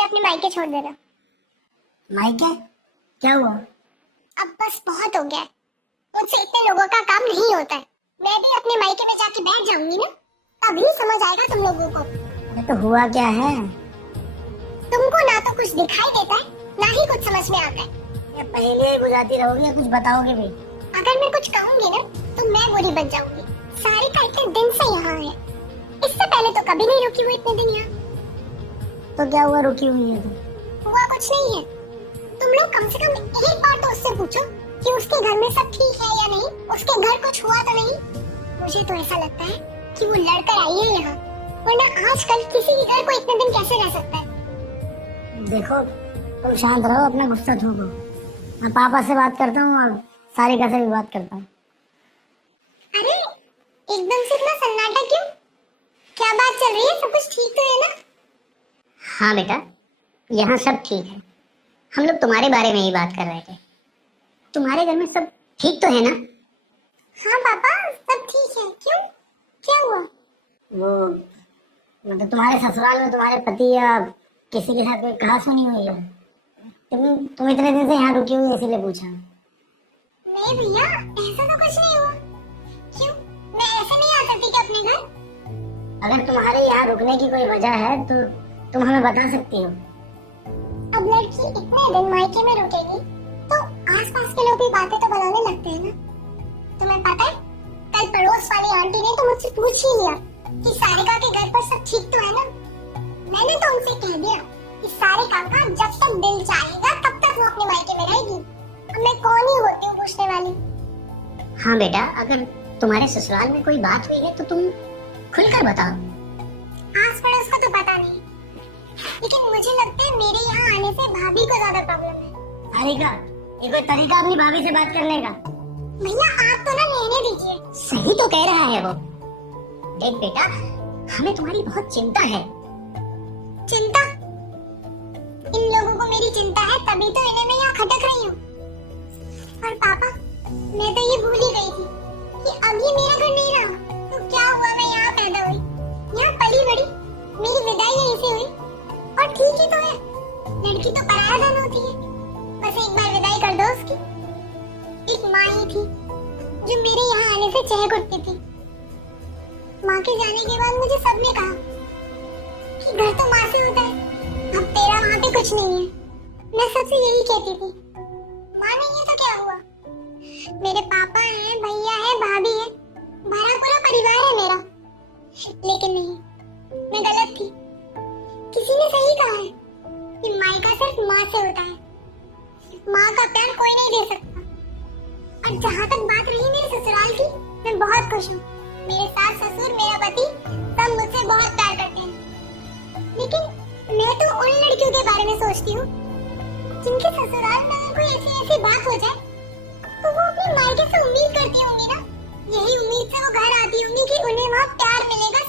मुझे अपने मायके छोड़ देना। मायके? क्या हुआ? अब बस बहुत हो गया है। मुझसे इतने लोगों का काम नहीं होता है। मैं भी अपने मायके में जाके बैठ जाऊंगी ना, तभी समझ आएगा तुम लोगों को। ये तो हुआ क्या है? तुमको ना तो कुछ दिखाई देता है, ना ही कुछ समझ में आता है। ये पहेलियां ही बुझाती रहोगी या कुछ बताओगे भी? अगर मैं कुछ कहूंगी ना तो मैं बुरी बन जाऊंगी। सारिका इतने दिन से यहाँ है, इससे पहले तो कभी नहीं रुकी हुई इतने दिन यहाँ। तो क्या हुआ रुकी हुई है तो? हुआ कुछ नहीं है। तुम लोग कम से कम एक बार तो उससे पूछो कि उसके घर में सब ठीक है या नहीं, उसके घर कुछ हुआ तो नहीं। मुझे तो ऐसा लगता है कि वो लड़कर आई है यहाँ, वरना आजकल किसी के घर को इतने दिन कैसे रह सकता है। देखो तुम शांत रहो, अपना गुस्सा थूको। मैं पापा से बात करता हूँ और सारिका से भी बात करता हूँ। अरे एकदम से इतना सन्नाटा क्यों? क्या बात चल रही है? सब कुछ ठीक तो है ना? हाँ बेटा, यहाँ सब ठीक है। हम लोग तुम्हारे बारे में ही बात कर रहे थे। तुम्हारे घर में सब ठीक तो है ना? हाँ पापा, सब ठीक है। क्यों, क्या हुआ? वो मतलब तुम्हारे ससुराल में तुम्हारे पति या किसी के साथ कोई कहा सुनी हुई है? तुम इतने दिन से यहाँ रुकी हुई है इसीलिए पूछा। नहीं भैया, ऐसा तो कुछ नहीं हुआ। क्यों, मैं ऐसे नहीं आ सकती क्या अपने घर? अगर तुम्हारे यहाँ रुकने की कोई वजह है तो तुम हमें बता सकती हो। अब लड़की इतने दिन मायके में रुकेगी तो आसपास के लोग भी बातें तो बनाने लगते हैं ना। तुम्हें पता है, कल पड़ोस वाली आंटी ने तो मुझसे पूछ ही लिया कि सारिका के घर पर सब ठीक तो है ना। मैंने तो उनसे कह दिया कि सारिका का जब तक दिल चाहेगा तब तक वो अपने मायके में रहेगी। अब मैं कौन ही होती हूँ पूछने वाली। हाँ बेटा, अगर तुम्हारे ससुराल में कोई बात हुई है तो तुम खुलकर बताओ। आस पड़ोस को तो पता नहीं, लेकिन मुझे लगता है मेरे यहाँ आने से भाभी को ज्यादा प्रॉब्लम है। सारिका, ये कोई तरीका अपनी भाभी से बात करने का? भैया आप तो ना लेने दीजिए। सही तो कह रहा है वो। देख बेटा, हमें तुम्हारी बहुत चिंता है। चिंता? इन लोगों को मेरी चिंता है, तभी तो इन्हें मैं यहाँ खटक रही हूँ। और पापा, मैं तो ये भूल ही गई थी कि अब ये मेरा घर नहीं रहा तो क्या हुआ, मैं यहाँ पैदा हुई, यहाँ पली बड़ी, मेरी विदाई यहीं से हुई। और ठीक ही तो है, लड़की तो पराया धन होती है। बस एक बार विदाई कर दो उसकी। एक माँ ही थी जो मेरे यहाँ आने से चहक उठती थी। माँ के जाने के बाद मुझे सबने कहा कि घर तो माँ से होता है, अब तेरा वहाँ पे कुछ नहीं है। मैं सबसे यही कहती थी, माँ नहीं है तो क्या हुआ, मेरे पापा हैं, भैया है, भाभी है, भरा पूरा परिवार है मेरा। लेकिन नहीं, मैं गलत थी। किसी ने सही कहा है कि मायका सिर्फ माँ से होता है, माँ का प्यार कोई नहीं दे सकता। और जहाँ तक बात रही मेरे ससुराल की, मैं बहुत खुश हूँ। मेरे सास ससुर, मेरा पति सब मुझसे बहुत प्यार करते हैं। लेकिन मैं तो उन लड़कियों के बारे में सोचती हूँ जिनके ससुराल में कोई ऐसी बात हो जाए तो वो अपनी मायके से उम्मीद करती होंगी ना, यही उम्मीद से वो घर आती होंगी कि उन्हें वहाँ प्यार मिलेगा,